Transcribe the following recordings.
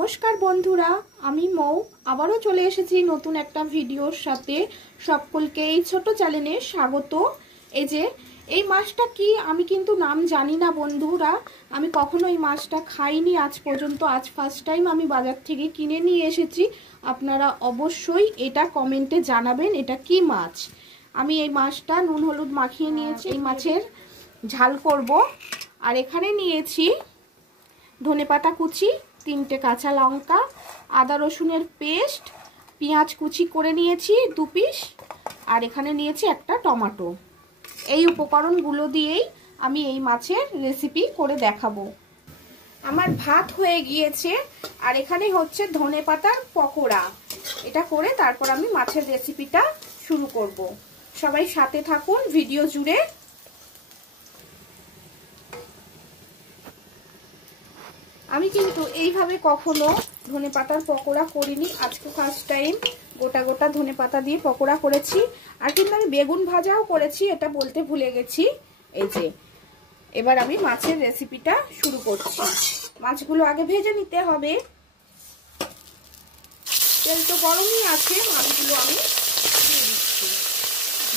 নমস্কার বন্ধুরা, আমি মৌ আবারও চলে এসেছি নতুন একটা ভিডিওর সাথে। সকলকে এই ছোট চ্যানেলে স্বাগত। এই যে এই মাছটা কি আমি কিন্তু নাম জানি না বন্ধুরা, আমি কখনো এই মাছটা খাইনি আজ পর্যন্ত। আজ ফার্স্ট টাইম আমি বাজার থেকে কিনে নিয়ে এসেছি। আপনারা অবশ্যই এটা কমেন্টে জানাবেন এটা কি মাছ। আমি এই মাছটা নুন হলুদ মাখিয়ে নিয়েছি, এই মাছের ঝাল করব। আর এখানে নিয়েছি ধনেপাতা কুচি, 3টে কাঁচা লঙ্কা, আদা রসুনের পেস্ট, পেঁয়াজ কুচি করে নিয়েছি 2 পিস, আর এখানে নিয়েছি একটা টমেটো। এই উপকরণগুলো দিয়েই আমি এই মাছের রেসিপি করে দেখাবো। আমার ভাত হয়ে গিয়েছে আর এখানে হচ্ছে ধনেপাতার পকোড়া। এটা করে তারপর আমি মাছের রেসিপিটা শুরু করব। সবাই সাথে থাকুন ভিডিও জুড়ে। আমি কিন্তু এইভাবে কখনো ধনেপাতার পকোড়া করিনি, আজকে ফার্স্ট টাইম গোটা গোটা ধনেপাতা দিয়ে পকোড়া করেছি। আর কিন্তু আমি বেগুন ভাজাও করেছি, এটা বলতে ভুলে গেছি। এই যে এবার আমি মাছের রেসিপিটা শুরু করছি। মাছগুলো আগে ভেজে নিতে হবে, তেল তো গরমই আছে। মাছগুলো আমি দিয়ে দিচ্ছি।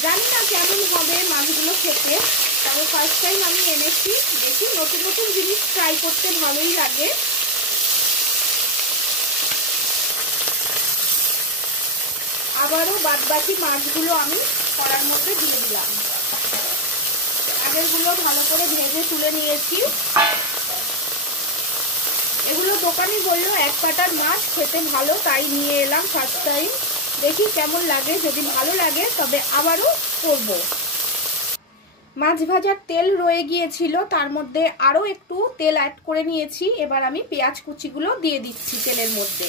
জানি না কেমন হবে মাছগুলো খেতে, তবে ফার্স্ট টাইম আমি এনেছি, দেখি নতুন নতুন জিনিস ট্রাই করতে ভালোই লাগে। আবারও বাদবাকি মাছগুলো আমি কড়ার মধ্যে দিয়ে দিলাম। আগেরগুলো ভালো করে ভেজে তুলে নিয়েছি। এগুলো দোকানি বললো 1 কাটার মাছ খেতে ভালো, তাই নিয়ে এলাম ফার্স্ট টাইম। দেখি কেমন লাগে, যদি ভালো লাগে তবে আবারও করব। মাছ ভাজার তেল রয়ে গিয়েছিল, তার মধ্যে আরো একটু তেল অ্যাড করে নিয়েছি। এবার আমি পেঁয়াজ কুচিগুলো দিয়ে দিচ্ছি তেলের মধ্যে।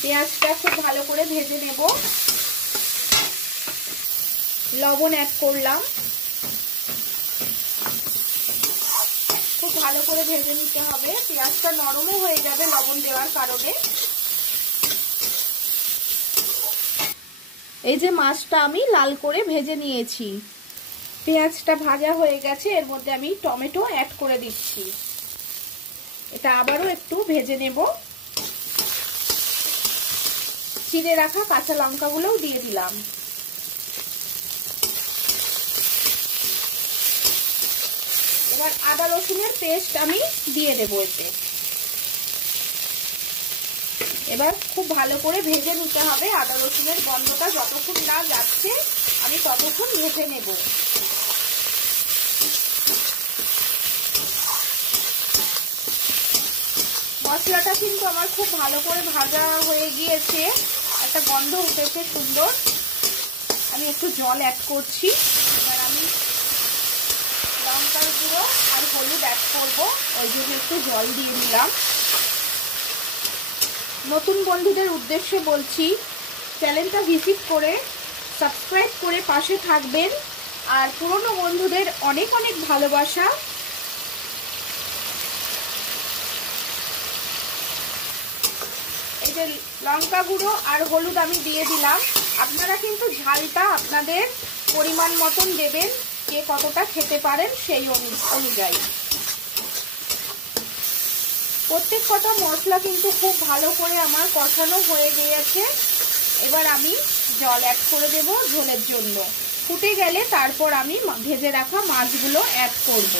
পেঁয়াজটা খুব ভালো করে ভেজে নেব। লবণ অ্যাড করলাম, খুব ভালো করে ভেজে নিতে হবে। পেঁয়াজটা নরমও হয়ে যাবে লবণ দেওয়ার কারণে। এই যে মাছটা আমি লাল করে ভেজে নিয়েছি, পেঁয়াজটা ভাজা হয়ে গেছে। এর মধ্যে আমি টমেটো অ্যাড করে দিচ্ছি। এটা আবারও একটু ভেজে নেব। চিড়ে রাখা কাঁচা লঙ্কাগুলোও দিয়ে দিলাম। এবার আদা রসুনের পেস্ট আমি দিয়ে দেবো এতে। এবার খুব ভালো করে ভেজে নিতে হবে। আদা রসুনের গন্ধটা যতক্ষণ না যাচ্ছে আমি ততক্ষণ ভেজে নেব। মশলাটা কিন্তু আমার খুব ভালো করে ভাজা হয়ে গিয়েছে, একটা গন্ধ উঠেছে সুন্দর। আমি একটু জল অ্যাড করছি। এবার আমি লঙ্কার গুঁড়ো আর হলুদ অ্যাড করবো, ওই জন্য একটু জল দিয়ে দিলাম। নতুন বন্ধুদের উদ্দেশ্যে বলছি, চ্যানেলটা ভিজিট করে সাবস্ক্রাইব করে পাশে থাকবেন। আর পুরনো বন্ধুদের অনেক অনেক ভালোবাসা। এই যে লঙ্কা গুঁড়ো আর হলুদ আমি দিয়ে দিলাম। আপনারা কিন্তু ঝালটা আপনাদের পরিমাণ মতন দেবেন, কে কতটা খেতে পারেন সেই অনুযায়ী। প্রত্যেক কটা মশলা কিন্তু খুব ভালো করে আমার কষানো হয়ে গিয়েছে। এবার আমি জল অ্যাড করে দেব ঝোলের জন্য। ফুটে গেলে তারপর আমি ভেজে রাখা মাছগুলো অ্যাড করব।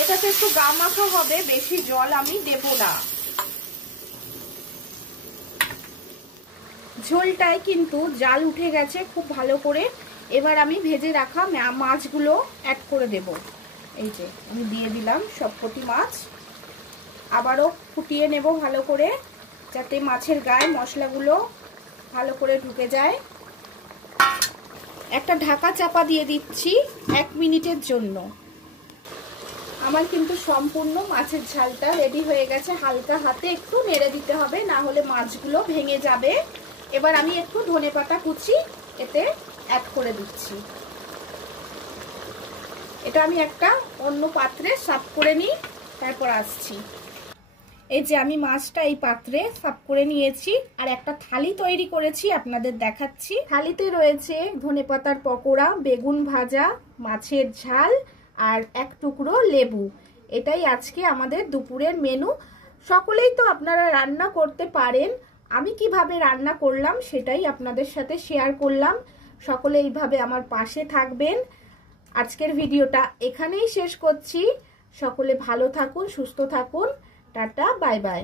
এটাতে একটু গা মাখা হবে, বেশি জল আমি দেব না। ঝোলটায় কিন্তু জাল উঠে গেছে খুব ভালো করে। এবার আমি ভেজে রাখা মাছগুলো অ্যাড করে দেব। এই যে আমি দিয়ে দিলাম সবকটি মাছ। আবারও ফুটিয়ে নেব ভালো করে, যাতে মাছের গায়ে মশলাগুলো ভালো করে ঢুকে যায়। একটা ঢাকা চাপা দিয়ে দিচ্ছি 1 মিনিটের জন্য। আমার কিন্তু সম্পূর্ণ মাছের ঝালটা রেডি হয়ে গেছে। হালকা হাতে একটু নেড়ে দিতে হবে, না হলে মাছগুলো ভেঙে যাবে। এবার আমি একটু ধনেপাতা কুচি এতে অ্যাড করে দিচ্ছি। এটা আমি একটা অন্য পাত্রে সার্ভ করে নিই, তারপর আসছি। এই যে আমি মাছটা এই পাত্রে সার্ভ করে নিয়েছি, আর একটা থালি তৈরি করেছি আপনাদের দেখাচ্ছি। থালিতে রয়েছে ধনেপাতার পকোড়া, বেগুন ভাজা, মাছের ঝাল আর 1 টুকরো লেবু। এটাই আজকে আমাদের দুপুরের মেনু। সকলেই তো আপনারা রান্না করতে পারেন, আমি কিভাবে রান্না করলাম সেটাই আপনাদের সাথে শেয়ার করলাম। সকলে এইভাবে আমার পাশে থাকবেন। আজকের ভিডিওটা এখানেই শেষ করছি। সকলে ভালো থাকুন, সুস্থ থাকুন। Tata, bye bye.